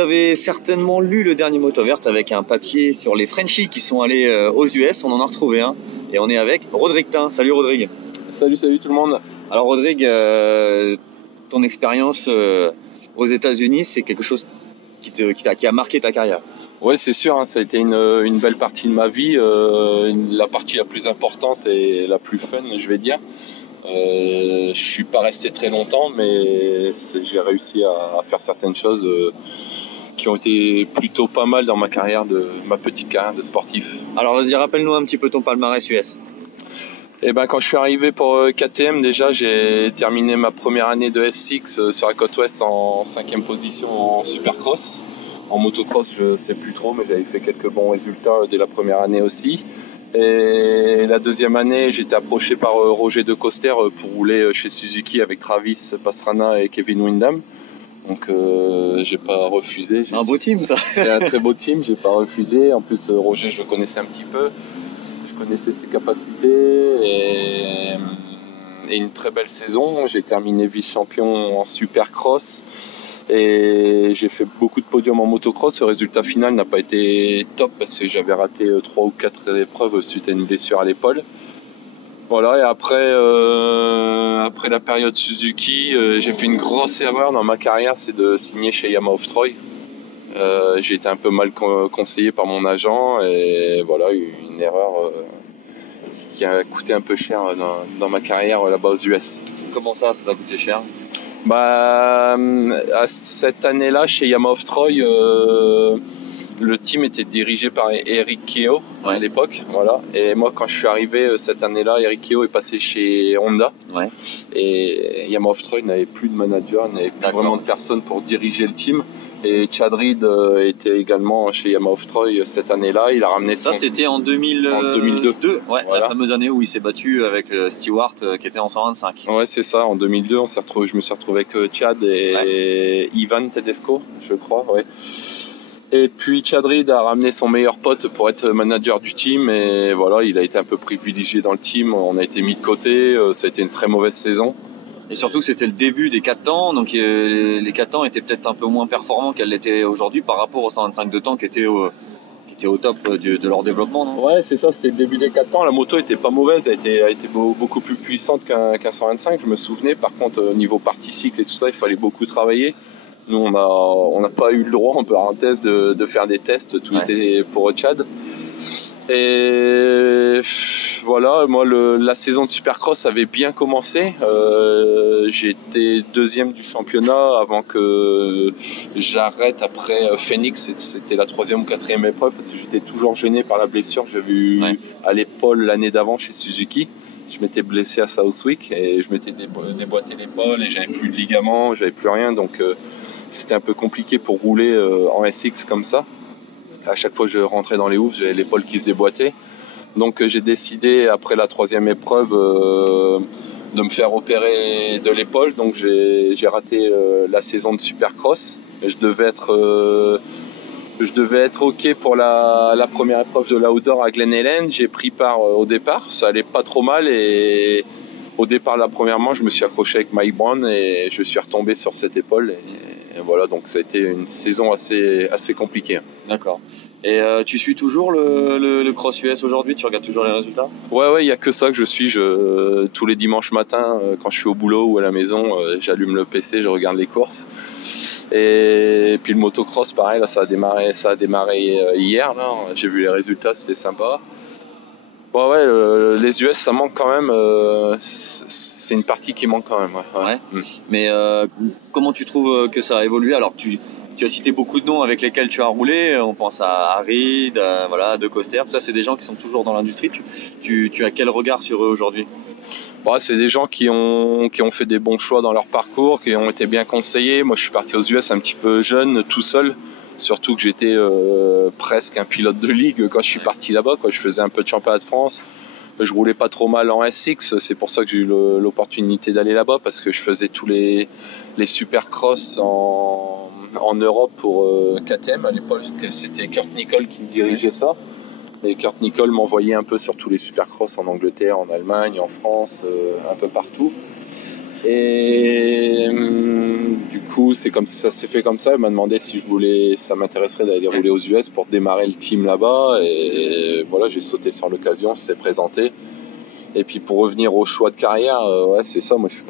Vous avez certainement lu le dernier Motovert avec un papier sur les Frenchies qui sont allés aux US. On en a retrouvé un et on est avec Rodrigue Tin. Salut Rodrigue. Salut tout le monde. Alors Rodrigue, ton expérience aux États-Unis, c'est quelque chose qui a marqué ta carrière. Ouais, c'est sûr, hein, ça a été une belle partie de ma vie, la partie la plus importante et la plus fun, je vais dire. Je suis pas resté très longtemps, mais j'ai réussi à faire certaines choses qui ont été plutôt pas mal dans ma petite carrière de sportif. Alors vas-y, rappelle-nous un petit peu ton palmarès US. Et ben quand je suis arrivé pour KTM, déjà j'ai terminé ma première année de S6 sur la côte ouest en 5e position en Supercross. En motocross, je sais plus trop, mais j'avais fait quelques bons résultats dès la première année aussi. Et la deuxième année, j'ai été approché par Roger De Coster pour rouler chez Suzuki avec Travis Pastrana et Kevin Windham. Donc j'ai pas refusé. C'est un beau team ça. C'est un très beau team, j'ai pas refusé. En plus Roger, je le connaissais un petit peu. Je connaissais ses capacités et une très belle saison. J'ai terminé vice-champion en Supercross. Et j'ai fait beaucoup de podiums en motocross. Le résultat final n'a pas été top parce que j'avais raté 3 ou 4 épreuves suite à une blessure à l'épaule. Voilà, et après la période Suzuki, j'ai fait une grosse erreur dans ma carrière, c'est de signer chez Yamaha of Troy. J'ai été un peu mal conseillé par mon agent et voilà, une erreur qui a coûté un peu cher dans ma carrière là-bas aux US. Comment ça t'a coûté cher? À cette année-là, chez Yamaha of Troy, le team était dirigé par Eric Keo à l'époque, voilà. Et moi, quand je suis arrivé cette année-là, Eric Keo est passé chez Honda. Ouais. Et Yamaha of Troy n'avait plus de manager, n'avait plus vraiment de personne pour diriger le team. Et Chad Reed était également chez Yamaha of Troy cette année-là. Il a ramené ça, c'était en 2002. Ouais, voilà. La fameuse année où il s'est battu avec Stewart qui était en 125. Ouais, c'est ça. En 2002, je me suis retrouvé avec Chad et Ivan Tedesco, je crois. Ouais. Et puis Chad Reed a ramené son meilleur pote pour être manager du team et voilà, il a été un peu privilégié dans le team, on a été mis de côté, ça a été une très mauvaise saison. Et surtout que c'était le début des 4 temps, donc les 4 temps étaient peut-être un peu moins performants qu'elles l'étaient aujourd'hui par rapport aux 125 de temps qui étaient au top de leur développement, non? Ouais, c'est ça, c'était le début des 4 temps, la moto était pas mauvaise, elle a été beaucoup plus puissante qu'un 125, je me souvenais. Par contre, au niveau partie cycle et tout ça, il fallait beaucoup travailler. Nous, on n'a pas eu le droit, en parenthèse, de faire des tests, tout était pour Chad. Et voilà, moi, la saison de Supercross avait bien commencé. J'étais 2e du championnat avant que j'arrête après Phoenix. C'était la 3e ou 4e épreuve parce que j'étais toujours gêné par la blessure que j'avais eue à l'épaule l'année d'avant chez Suzuki. Je m'étais blessé à Southwick et je m'étais déboîté l'épaule et j'avais plus de ligaments, j'avais plus rien, donc c'était un peu compliqué pour rouler en SX comme ça. À chaque fois que je rentrais dans les hoops, j'avais l'épaule qui se déboîtait. Donc j'ai décidé après la 3e épreuve de me faire opérer de l'épaule. Donc j'ai raté la saison de Supercross. Je devais être OK pour la première épreuve de l'outdoor à Glen Helen. J'ai pris part au départ, ça allait pas trop mal et au départ la première manche, je me suis accroché avec Mike Brown et je suis retombé sur cette épaule et voilà, donc ça a été une saison assez compliquée. D'accord. Et tu suis toujours le Cross US aujourd'hui? Tu regardes toujours les résultats? Ouais, il y a que ça que je suis. Tous les dimanches matins, quand je suis au boulot ou à la maison, j'allume le PC, je regarde les courses. Et puis le motocross, pareil, là, ça a démarré hier. Là, j'ai vu les résultats, c'était sympa. Les US, ça manque quand même. C'est une partie qui manque quand même. Ouais. Mais comment tu trouves que ça a évolué? Alors tu as cité beaucoup de noms avec lesquels tu as roulé. On pense à Reed, voilà, De Coster. Tout ça, c'est des gens qui sont toujours dans l'industrie. Tu as quel regard sur eux aujourd'hui? C'est des gens qui ont fait des bons choix dans leur parcours, qui ont été bien conseillés. Moi, je suis parti aux US un petit peu jeune, tout seul. Surtout que j'étais presque un pilote de ligue quand je suis parti là-bas. Je faisais un peu de championnat de France. Je roulais pas trop mal en SX. C'est pour ça que j'ai eu l'opportunité d'aller là-bas parce que je faisais tous les supercross en Europe pour KTM. À l'époque, c'était Kurt Nicole qui me dirigeait ça. Et Kurt Nicole m'envoyait un peu sur tous les supercross en Angleterre, en Allemagne, en France, un peu partout. Et du coup, c'est comme ça s'est fait comme ça. Il m'a demandé si ça m'intéresserait d'aller rouler aux US pour démarrer le team là-bas. Et voilà, j'ai sauté sur l'occasion, c'est présenté. Et puis pour revenir au choix de carrière, ouais, c'est ça. Moi, je suis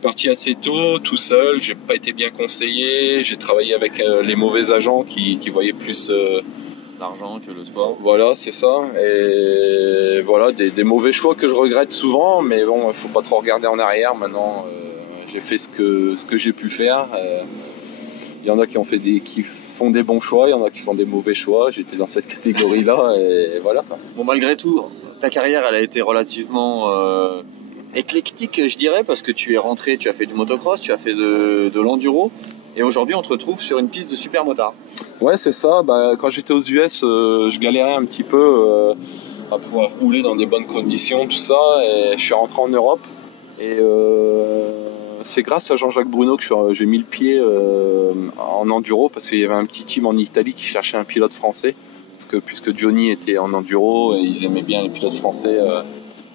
parti assez tôt, tout seul. J'ai pas été bien conseillé. J'ai travaillé avec les mauvais agents qui voyaient plus l'argent que le sport. Voilà, c'est ça. Et voilà, des mauvais choix que je regrette souvent, mais bon, il faut pas trop regarder en arrière. Maintenant, j'ai fait ce que j'ai pu faire. Il y en a qui font des bons choix, il y en a qui font des mauvais choix. J'étais dans cette catégorie-là, et voilà. Bon, malgré tout, ta carrière, elle a été relativement éclectique, je dirais, parce que tu es rentré, tu as fait du motocross, tu as fait de l'enduro. Et aujourd'hui, on te retrouve sur une piste de supermotard. Ouais, c'est ça. Quand j'étais aux US, je galérais un petit peu à pouvoir rouler dans des bonnes conditions, tout ça. Et je suis rentré en Europe. Et c'est grâce à Jean-Jacques Bruno que j'ai mis le pied en enduro, parce qu'il y avait un petit team en Italie qui cherchait un pilote français. Puisque Johnny était en enduro, et ils aimaient bien les pilotes français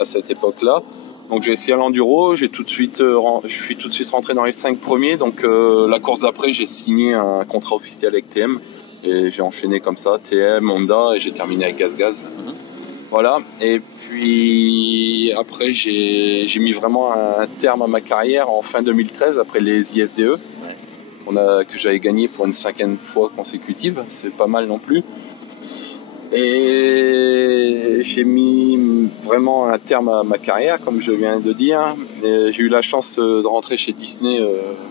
à cette époque-là. Donc j'ai essayé l'enduro, je suis tout de suite rentré dans les 5 premiers. Donc la course d'après, j'ai signé un contrat officiel avec TM et j'ai enchaîné comme ça, TM, Honda, et j'ai terminé avec GazGaz. Voilà. Et puis après, j'ai mis vraiment un terme à ma carrière en fin 2013 après les ISDE que j'avais gagné pour une 5e fois consécutive. C'est pas mal non plus. Et j'ai mis vraiment un terme à ma carrière, comme je viens de dire. Et j'ai eu la chance de rentrer chez Disney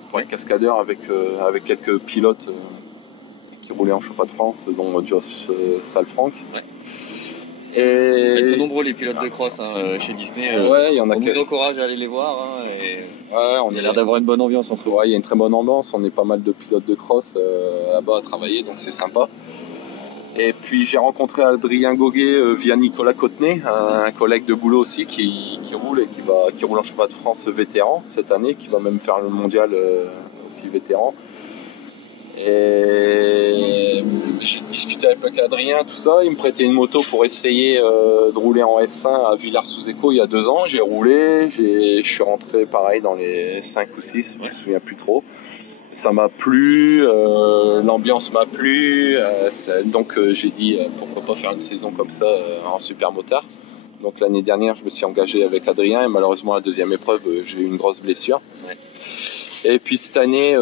pour être cascadeur avec quelques pilotes qui roulaient en championnat de France, dont Josh Salfranc. Ouais. Et ils sont nombreux les pilotes de cross chez Disney. Ouais, on vous encourage à aller les voir. On a l'air d'avoir une bonne ambiance entre eux. Ouais, il y a une très bonne ambiance. On est pas mal de pilotes de cross là-bas à travailler, donc c'est sympa. Et puis j'ai rencontré Adrien Goguet via Nicolas Cotenay, un collègue de boulot aussi qui roule et qui roule en championnat de France vétéran cette année, qui va même faire le mondial aussi vétéran. Et j'ai discuté avec Adrien, tout ça. Il me prêtait une moto pour essayer de rouler en S1 à Villars-sous-Écot il y a 2 ans. J'ai roulé, je suis rentré pareil dans les 5 ou 6, je me souviens plus trop. Ça m'a plu, l'ambiance m'a plu, donc j'ai dit pourquoi pas faire une saison comme ça en supermotard. Donc l'année dernière, je me suis engagé avec Adrien et malheureusement à la 2e épreuve, j'ai eu une grosse blessure. Ouais. Et puis cette année,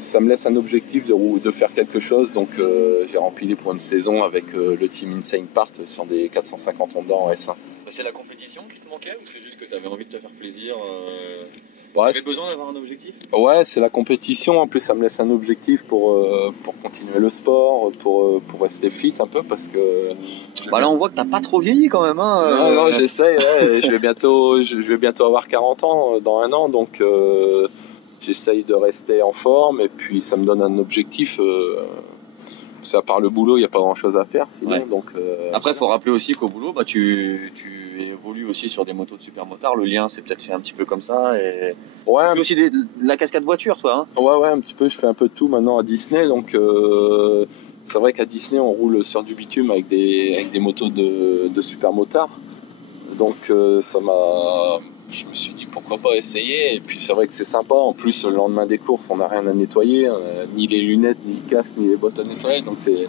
ça me laisse un objectif de faire quelque chose, donc j'ai rempli pour une saison avec le team Insane Part sur des 450 Honda en S1. C'est la compétition qui te manquait ou c'est juste que tu avais envie de te faire plaisir Ouais, tu avais besoin d'avoir un objectif ? Ouais, c'est la compétition. En plus, ça me laisse un objectif pour continuer le sport, pour rester fit un peu, parce que. Là, on voit que t'as pas trop vieilli quand même. Non, j'essaye. Ouais, je vais bientôt avoir 40 ans dans 1 an, donc j'essaye de rester en forme. Et puis, ça me donne un objectif. À part le boulot, il n'y a pas grand-chose à faire. Sinon, ouais. Donc. Après, il faut rappeler aussi qu'au boulot, tu évolues aussi sur des motos de supermotard. Le lien, c'est peut-être fait un petit peu comme ça. Et ouais. Tu fais aussi de la cascade voiture, toi. Ouais, un petit peu. Je fais un peu de tout maintenant à Disney. Donc, c'est vrai qu'à Disney, on roule sur du bitume avec des motos de supermotard. Donc, je me suis dit pourquoi pas essayer. Et puis, c'est vrai que c'est sympa. En plus, le lendemain des courses, on n'a rien à nettoyer, ni les lunettes, ni le casque, ni les bottes à nettoyer. Donc, c'est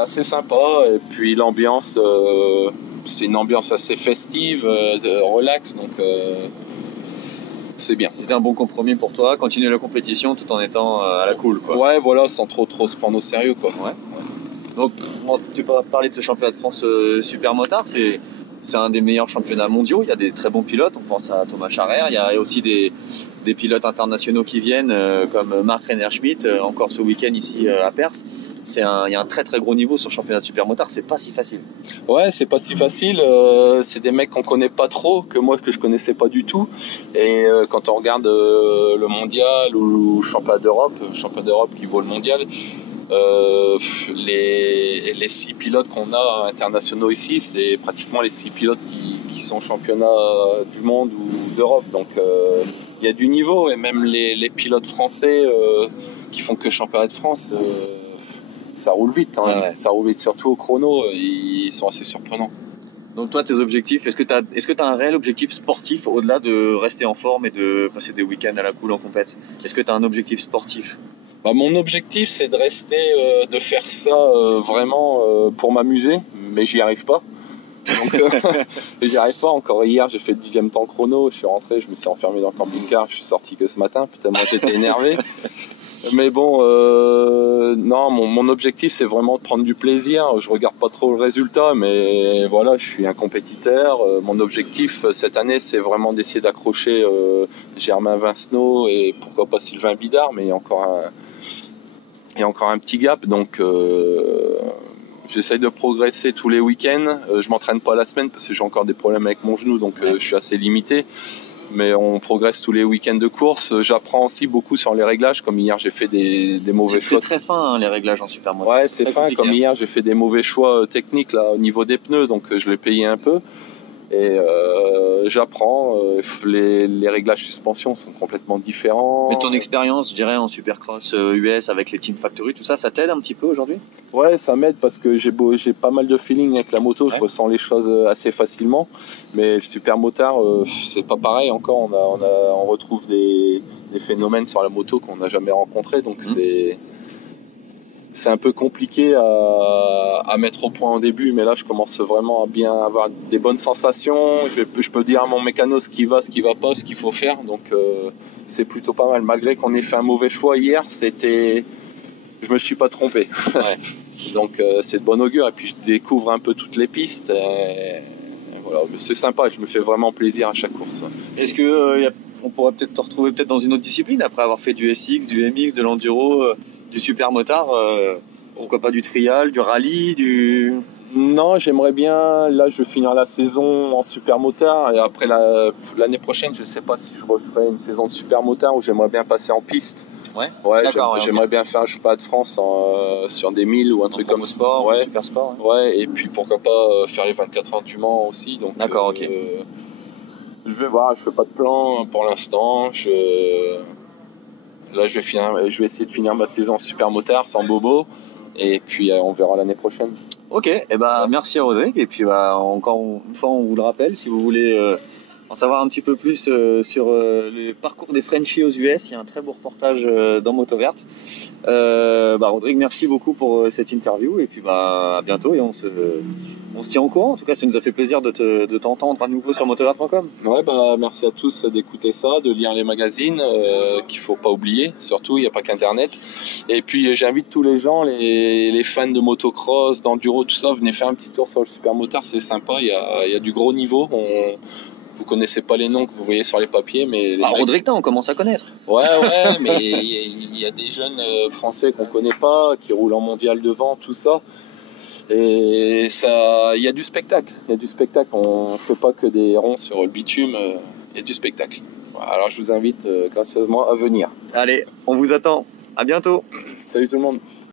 assez sympa. Et puis, l'ambiance, c'est une ambiance assez festive, relax. Donc, c'est bien. C'était un bon compromis pour toi, continuer la compétition tout en étant à la cool, quoi. Ouais, voilà, sans trop se prendre au sérieux, quoi. Ouais. Donc, tu peux parler de ce championnat de France supermotard, c'est un des meilleurs championnats mondiaux. Il y a des très bons pilotes, on pense à Thomas Charrer. Il y a aussi des pilotes internationaux qui viennent, comme Marc Renner-Schmidt, encore ce week-end ici à Perth. Il y a un très très gros niveau sur le championnat de supermotard, c'est pas si facile. Ouais, c'est pas si facile. C'est des mecs qu'on connaît pas trop, que je connaissais pas du tout. Et quand on regarde le mondial ou le championnat d'Europe qui vaut le mondial, les 6 pilotes qu'on a internationaux ici, c'est pratiquement les 6 pilotes qui sont championnats du monde ou d'Europe. Donc il y a du niveau, et même les pilotes français qui font que championnat de France, ça roule vite. Hein. Ouais. Ça roule vite, surtout au chrono, ils sont assez surprenants. Donc toi, tes objectifs, est-ce que tu as un réel objectif sportif au-delà de rester en forme et de passer des week-ends à la cool en compète? Est-ce que tu as un objectif sportif? Bah, mon objectif, c'est de rester, de faire ça vraiment pour m'amuser, mais j'y arrive pas. Donc, j'y arrive pas. Encore hier, j'ai fait le 10e temps chrono. Je suis rentré, je me suis enfermé dans le camping-car. Je suis sorti que ce matin. Putain, moi, j'étais énervé. Mais bon, non, mon objectif, c'est vraiment de prendre du plaisir. Je regarde pas trop le résultat, mais voilà, je suis un compétiteur. Mon objectif cette année, c'est vraiment d'essayer d'accrocher Germain Vincenot et pourquoi pas Sylvain Bidard, mais il y a encore un petit gap. Donc, j'essaye de progresser tous les week-ends. Je m'entraîne pas la semaine parce que j'ai encore des problèmes avec mon genou, donc je suis assez limité. Mais on progresse tous les week-ends de course. J'apprends aussi beaucoup sur les réglages. Comme hier, j'ai fait des mauvais choix. C'est très fin, hein, les réglages en supermoto. Ouais, c'est fin. Comme hier, j'ai fait des mauvais choix techniques là au niveau des pneus, donc je l'ai payé un peu. Et j'apprends. Les réglages suspension sont complètement différents. Mais ton expérience, je dirais, en Supercross US avec les Team Factory, tout ça, ça t'aide un petit peu aujourd'hui? Ouais, ça m'aide parce que j'ai pas mal de feeling avec la moto. Je ressens les choses assez facilement. Mais le supermotard, c'est pas pareil encore. On retrouve des phénomènes sur la moto qu'on n'a jamais rencontrés. Donc c'est un peu compliqué à mettre au point au début, mais là je commence vraiment à bien avoir des bonnes sensations. Je peux dire à mon mécano ce qui va pas, ce qu'il faut faire. Donc c'est plutôt pas mal. Malgré qu'on ait fait un mauvais choix hier, je me suis pas trompé. Ouais. Donc c'est de bon augure. Et puis je découvre un peu toutes les pistes. Et voilà, c'est sympa. Je me fais vraiment plaisir à chaque course. Est-ce que on pourrait peut-être te retrouver dans une autre discipline après avoir fait du SX, du MX, de l'enduro, du supermotard, pourquoi pas du trial, du rallye, du... Non, j'aimerais bien, là je vais finir la saison en supermotard et après l'année prochaine, je sais pas si je referai une saison de supermotard ou j'aimerais bien passer en piste. Ouais, j'aimerais bien faire un championnat de France sur des 1000 ou un truc comme sport, ça. Super sport. Ouais, et puis pourquoi pas faire les 24 heures du Mans aussi. Donc, d'accord, ok. Je vais voir, je fais pas de plan pour l'instant. Là, je vais essayer de finir ma saison supermotard sans bobo. Et puis, on verra l'année prochaine. Ok, et merci Rodrigue. Et puis, encore une fois, on vous le rappelle, si vous voulez en savoir un petit peu plus sur le parcours des Frenchies aux US, il y a un très beau reportage dans Moto Verte. Rodrigue, merci beaucoup pour cette interview. Et puis, à bientôt et on se tient au courant. En tout cas, ça nous a fait plaisir de t'entendre à nouveau sur motoverte.com. Ouais, merci à tous d'écouter ça, de lire les magazines qu'il faut pas oublier. Surtout, il n'y a pas qu'Internet. Et puis, j'invite tous les gens, les fans de motocross, d'enduro, tout ça, venez faire un petit tour sur le supermotard. C'est sympa. Il y a du gros niveau. Vous connaissez pas les noms que vous voyez sur les papiers, mais... Rodrigue, on commence à connaître. Ouais, mais il y a des jeunes français qu'on connaît pas, qui roulent en mondial devant, tout ça. Et ça, il y a du spectacle. On fait pas que des ronds sur le bitume, il y a du spectacle. Alors je vous invite gracieusement à venir. Allez, on vous attend. À bientôt. Salut tout le monde.